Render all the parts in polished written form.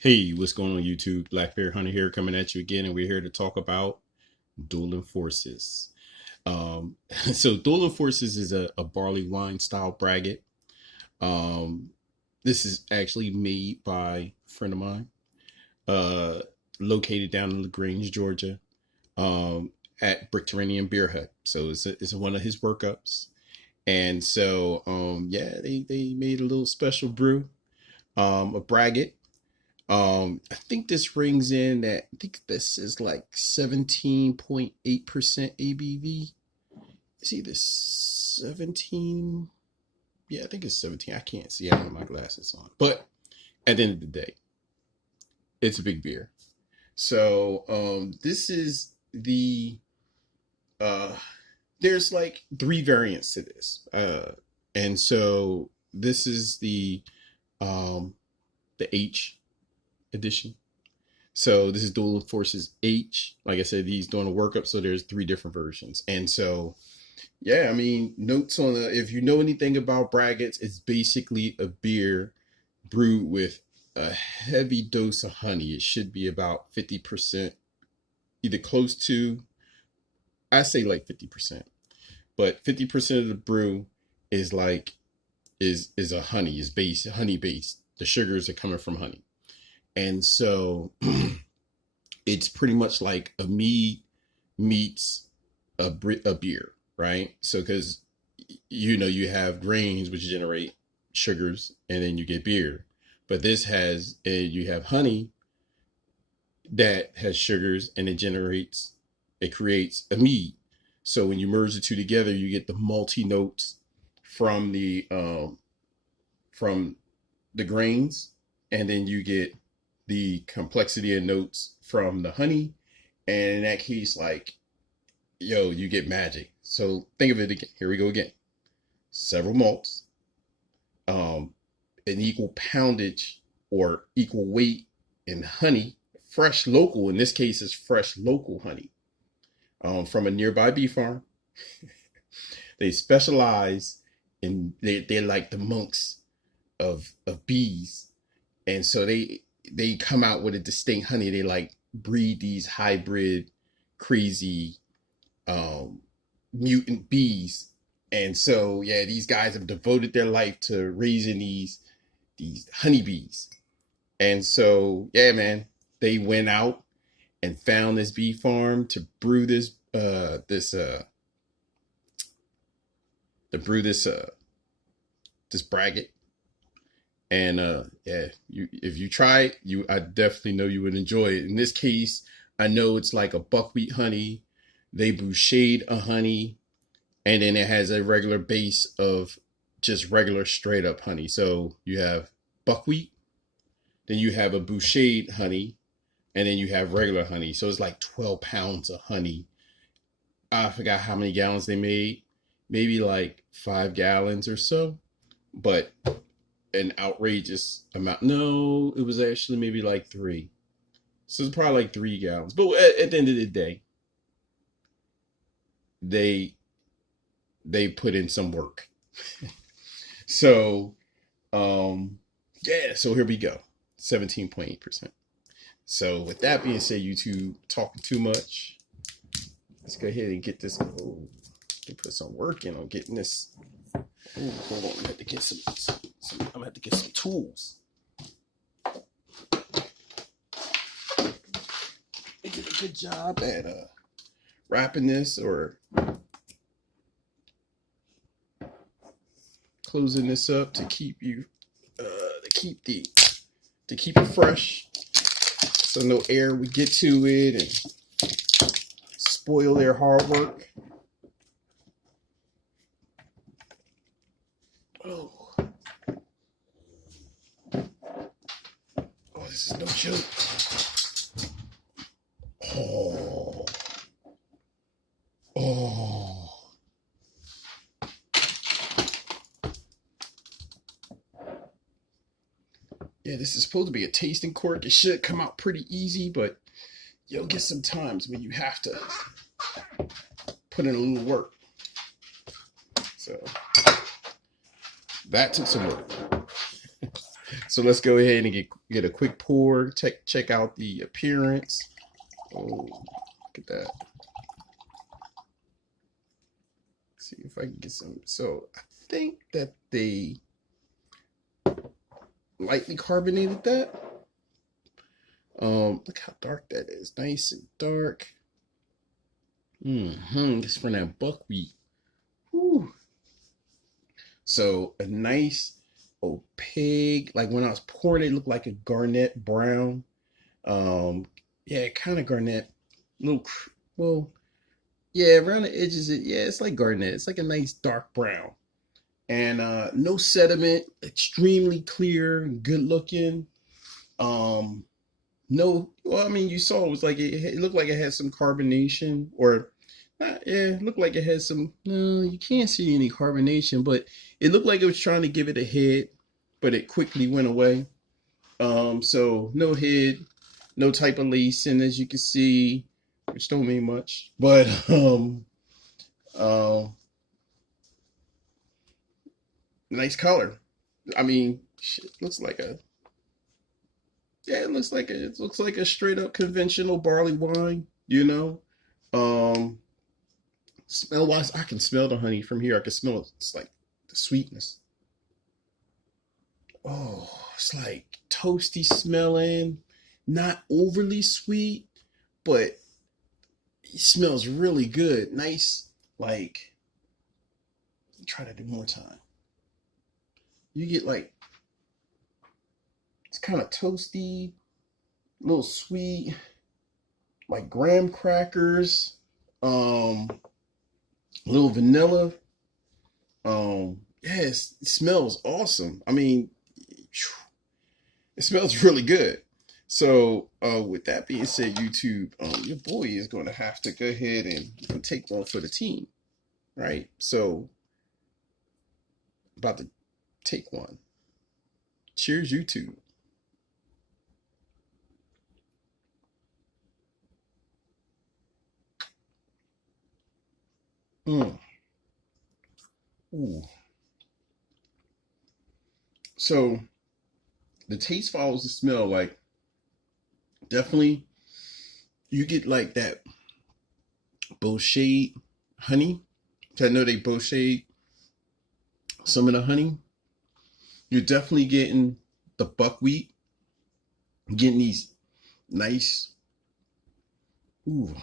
Hey, what's going on YouTube? Black Bear Hunter here coming at you again, and we're here to talk about Dueling Forces. So Dueling Forces is a barley wine style braggot. Um, this is actually made by a friend of mine, uh, located down in LaGrange, Georgia, at BrickTerranean Beer Hut. So it's one of his workups. And so yeah, they made a little special brew, a braggot. I think this rings in at, I think this is like 17.8% ABV. Is either 17? Yeah, I think it's 17. I can't see. I don't have my glasses on. But at the end of the day, it's a big beer. So this is uh, there's like three variants to this. And so this is the H edition. So this is Dueling Forces H. Like I said, he's doing a workup, so there's three different versions. And so, yeah, I mean, notes on if you know anything about braggots, it's basically a beer brewed with a heavy dose of honey. It should be about 50%, either close to, I say like 50%, but 50% of the brew is like is a honey, is honey based. The sugars are coming from honey. And so it's pretty much like a mead meets a beer, right? So because you have grains which generate sugars, and then you get beer, but this has you have honey that has sugars, and it creates a mead. So when you merge the two together, you get the malty notes from from the grains, and then you get the complexity of notes from the honey. And in that case, like, yo, you get magic. So think of it again. Here we go again. Several malts, an equal poundage or equal weight in honey, fresh local. In this case, is fresh local honey from a nearby bee farm. They specialize they're like the monks of bees. And so they come out with a distinct honey. They like breed these hybrid, crazy, mutant bees. And so, yeah, these guys have devoted their life to raising these honeybees. And so, yeah, man, they went out and found this bee farm to brew this braggot. And yeah, if you try it, I definitely know you would enjoy it. In this case, I know it's like a buckwheat honey. They bouchered a honey, and then it has a regular base of just regular straight up honey. So you have buckwheat, then you have a bouchered honey, and then you have regular honey. So it's like 12 pounds of honey. I forgot how many gallons they made, maybe like 5 gallons or so, but an outrageous amount. No, it was actually maybe like 3. So it's probably like 3 gallons. But at the end of the day, they put in some work. So yeah, so here we go. 17.8%. So with that being said, YouTube talking too much. Let's go ahead and get this. Oh, put some work in on getting this. Ooh, hold on, I'm gonna have to get I'm gonna have to get some tools. They did a good job at wrapping this or closing this up to keep it fresh, so no air would get to it and spoil their hard work. Oh, this is no joke. Oh. Yeah, this is supposed to be a tasting cork. It should come out pretty easy, but you'll get some times when you have to put in a little work. So that took some work. So let's go ahead and get a quick pour. Check out the appearance. Oh, look at that. See if I can get some. So I think that they lightly carbonated that. Look how dark that is. Nice and dark. This from that buckwheat. Whew. So a nice opaque, like when I was pouring it, looked like a garnet brown. Yeah, kind of garnet. Little, well, yeah, around the edges, yeah, it's like garnet. It's like a nice dark brown. And no sediment, extremely clear, good looking. Um, no, well, I mean, you saw it was like it looked like it had some carbonation, or not, yeah, it looked like it had some. No, you can't see any carbonation, but it looked like it was trying to give it a head, but it quickly went away. So no head, no type of lacing, as you can see, which don't mean much, but uh, nice color. I mean, shit, looks like a yeah, it looks like a straight up conventional barley wine, you know. Um, Smell wise, I can smell the honey from here. I can smell it. It's like the sweetness. Oh, it's like toasty smelling, not overly sweet, but it smells really good. Nice, like, try to do more time. You get like, it's kind of toasty, a little sweet, like graham crackers, a little vanilla. Yes, it smells awesome. I mean, it smells really good. So, with that being said, YouTube, your boy is going to have to go ahead and take one for the team, right? So, about to take one. Cheers, YouTube. Mm. Ooh. So, the taste follows the smell. Like, definitely, you get like that bochet honey. I know they bochet some of the honey. You're definitely getting the buckwheat, getting these nice, ooh,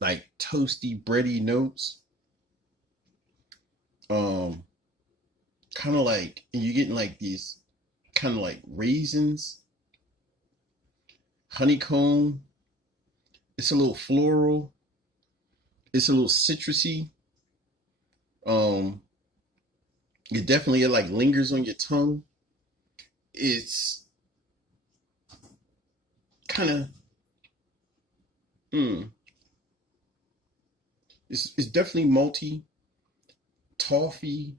like toasty, bready notes. Um, Kind of like, and you're getting like these kind of like raisins, honeycomb. It's a little floral. It's a little citrusy. Um, it like lingers on your tongue. It's kind of, mm, it's definitely malty, toffee,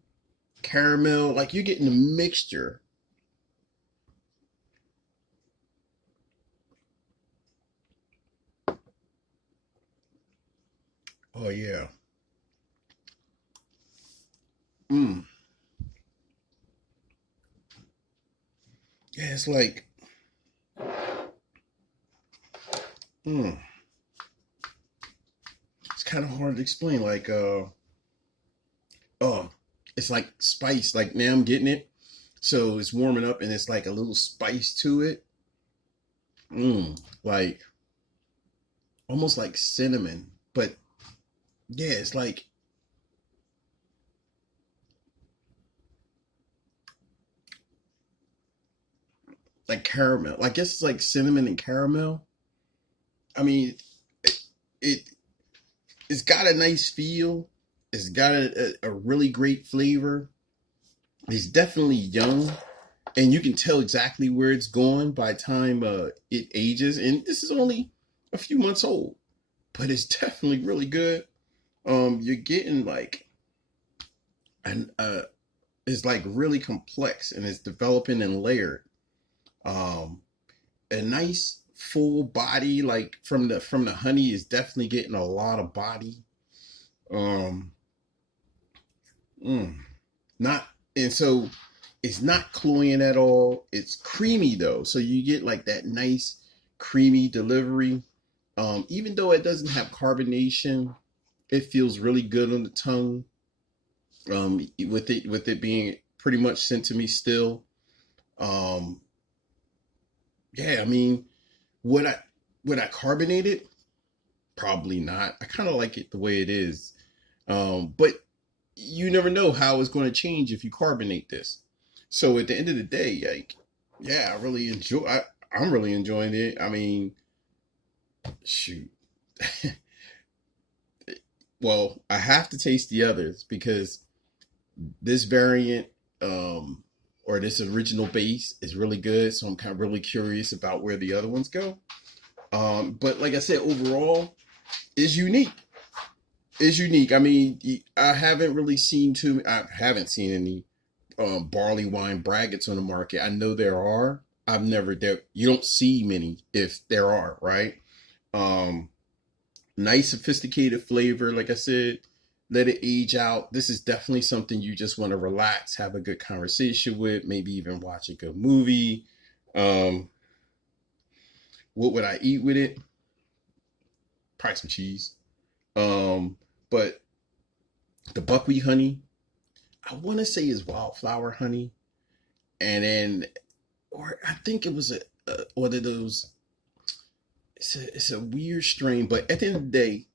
caramel. Like you're getting a mixture. Oh yeah. Mm. Yeah, it's like, mm. It's kind of hard to explain. Like, oh, it's like spice. Like now I'm getting it. So it's warming up and it's like a little spice to it. Like almost like cinnamon, but yeah, it's like caramel. I guess it's like cinnamon and caramel. I mean, it, it it's got a nice feel. It's got a really great flavor. It's definitely young, and you can tell exactly where it's going by the time it ages. And this is only a few months old, but it's definitely really good. You're getting like an it's like really complex and it's developing and layered. Um, a nice full body, like from the honey, is definitely getting a lot of body. Um, mm, not and so It's not cloying at all. It's creamy though, so you get like that nice creamy delivery. Even though it doesn't have carbonation, it feels really good on the tongue. With it being pretty much sent to me still. Um, yeah, I mean, would I carbonate it? Probably not. I kind of like it the way it is. But you never know how it's going to change if you carbonate this. So at the end of the day, like, yeah, I'm really enjoying it. I mean, shoot. Well, I have to taste the others because this variant, or this original base is really good. So I'm kind of really curious about where the other ones go. But like I said, overall, is unique. Is unique. I mean, I haven't seen any Barleywine Braggots on the market. I know there are. I've never there. You don't see many if there are, right? Um, Nice sophisticated flavor. Like I said, let it age out. This is definitely something you just want to relax, have a good conversation with, maybe even watch a good movie. Um, what would I eat with it? Probably some cheese. Um, but the buckwheat honey, I want to say is wildflower honey, and then, or I think it was one of those. It's a weird strain, but at the end of the day,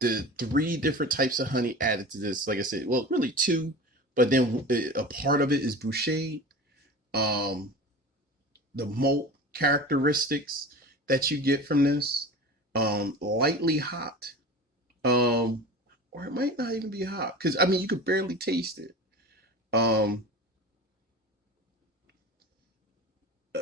the three different types of honey added to this, like I said, well, really two, but then a part of it is boucher. Um, the malt characteristics that you get from this, lightly hot, or it might not even be hot because I mean you could barely taste it. Um, uh,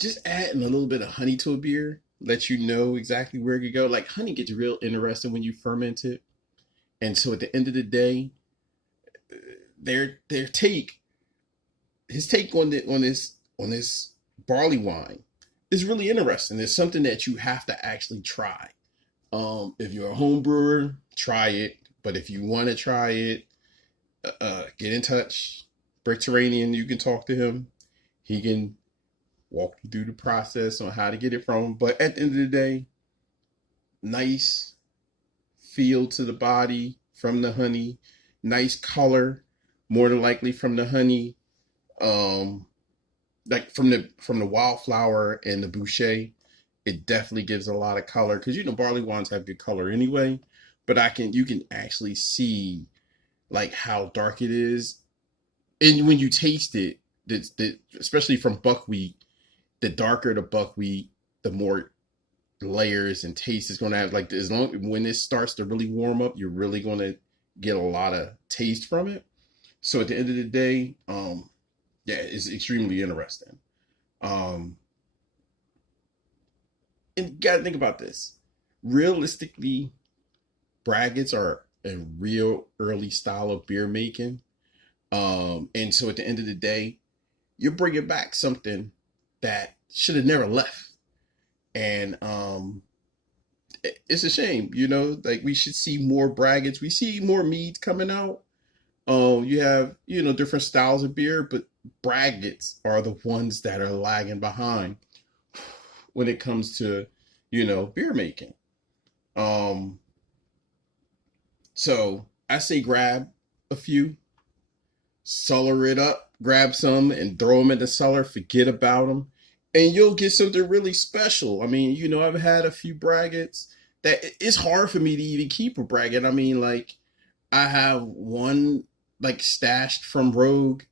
just adding a little bit of honey to a beer lets you know exactly where it could go. Like honey gets real interesting when you ferment it, and so at the end of the day, their take, his take on this barley wine is really interesting. It's something that you have to actually try. If you're a home brewer, try it. But if you want to try it, get in touch. BrickTerranean, you can talk to him. He can walk you through the process on how to get it from him. But at the end of the day, nice feel to the body from the honey, nice color, more than likely from the honey, um, like from the wildflower and the boucher. It definitely gives a lot of color because barley wines have good color anyway. But you can actually see like how dark it is, and when you taste it, especially from buckwheat, the darker the buckwheat, the more layers and taste is going to have. Like as long when it starts to really warm up, you're really going to get a lot of taste from it. So at the end of the day, yeah, it's extremely interesting. Um, and you got to think about this. Realistically, braggots are a real early style of beer making. And so at the end of the day, you're bringing back something that should have never left. And it's a shame, like we should see more braggots. We see more meads coming out. You have, different styles of beer, but braggots are the ones that are lagging behind when it comes to, beer making. Um, so I say grab a few, cellar it up, grab some and throw them in the cellar, forget about them, and you'll get something really special. I mean, I've had a few braggots that it's hard for me to even keep a braggot. I mean, like, I have one like stashed from Rogue.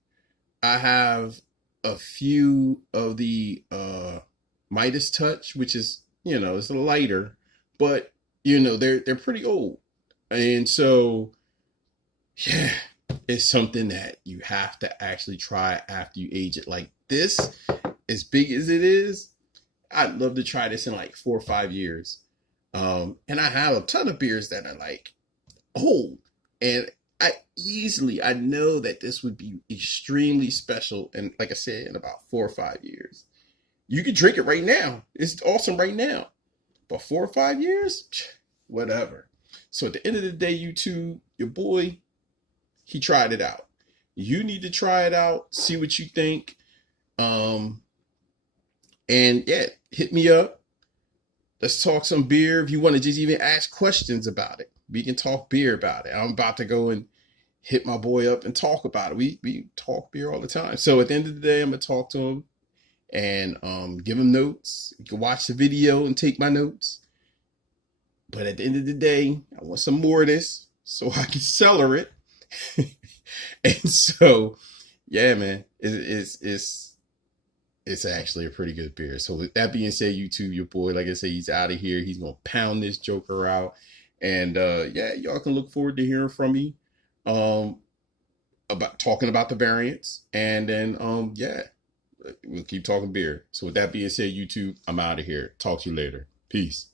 I have a few of the Midas Touch, which is, it's lighter, but they're pretty old. And so, yeah, it's something that you have to actually try after you age it. Like this, as big as it is, I'd love to try this in like 4 or 5 years. And I have a ton of beers that are like old, and I know that this would be extremely special. And like I said, in about 4 or 5 years, you can drink it right now. It's awesome right now, but 4 or 5 years, whatever. So at the end of the day, you two, your boy, he tried it out. You need to try it out, see what you think. And yeah, hit me up. Let's talk some beer. If you want to just even ask questions about it, we can talk beer about it. I'm about to go and hit my boy up and talk about it. We talk beer all the time. So at the end of the day, I'm gonna talk to him and give him notes. You can watch the video and take my notes. But at the end of the day, I want some more of this so I can cellar it. And so, yeah, man, it's actually a pretty good beer. So with that being said, YouTube, your boy, like I said, he's out of here. He's gonna pound this joker out. And yeah, y'all can look forward to hearing from me about talking about the variants. And then yeah, we'll keep talking beer. So with that being said, YouTube, I'm out of here. Talk to you later. Peace.